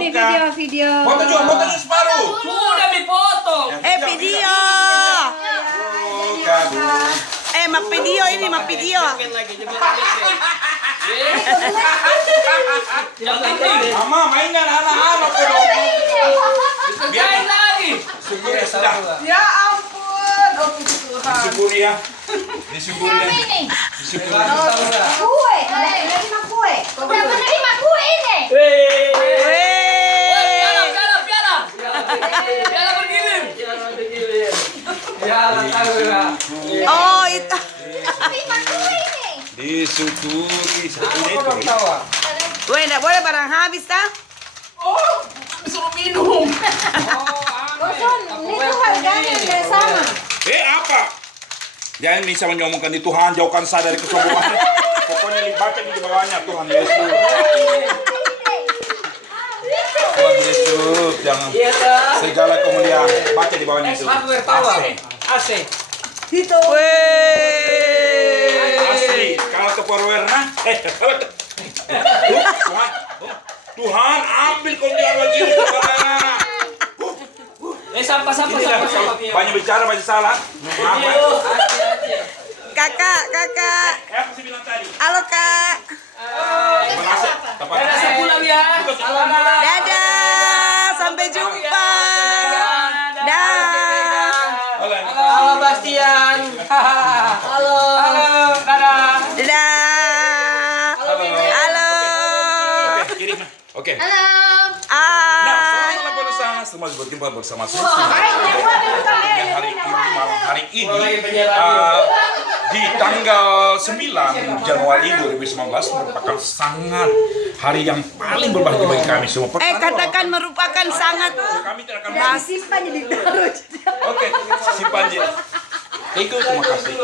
ini buka. video. Foto juga separuh. Sudah dipotong. Video. Oh, kado. Mak video ini, mak video. Bikin lagi, jebol lagi. Yang penting. Mama mainkan anak-anak dong. Kerjain lagi. Sudah. Ya ampun, oh Tuhan. Disyukuri ya. Disyukuri ya. Disyukuri. Kue, menerima kue. Udah menerima kue ini. Piala bergilir. Piala taruna. Oh, itu. Menerima kue ini. Disyukuri. Satunya Aku itu. tawa. Weh, enggak boleh barang habis tah? Oh, disuruh minum. Bosan, ini tuh harganya tidak sama. Apa? Jangan bisa menyomongkan di Tuhan, jauhkan saya dari kesombongan. Pokoknya dibaca di bawahnya Tuhan Yesus. Tuhan Yesus, jangan segala kemuliaan baca di bawahnya itu. Hardware power. AC. Asli, kalau ke Purwerna, Tuhan ambil kemuliaan lagi di Purwerna. Sampah. Banyak bicara, banyak salah. Maaf. Kakak. Apa sih bilang tadi? Halo, Kak. Dadah, saya pulang ya. Dadah. Sampai jumpa. Dah. Halo Bastian. Halo. Dadah. Dadah. Halo. Oke, kirim. Oke. Halo. Ah. Semua berjumpa bersama Susi. Hari ini di tanggal 9 Januari 2019 merupakan sangat hari yang paling berbahagia bagi kami semua. Katakan merupakan sangat. Kami tidak akan bahas. Simpan jadi taruh. Oke, simpan aja. Thank you, terima kasih.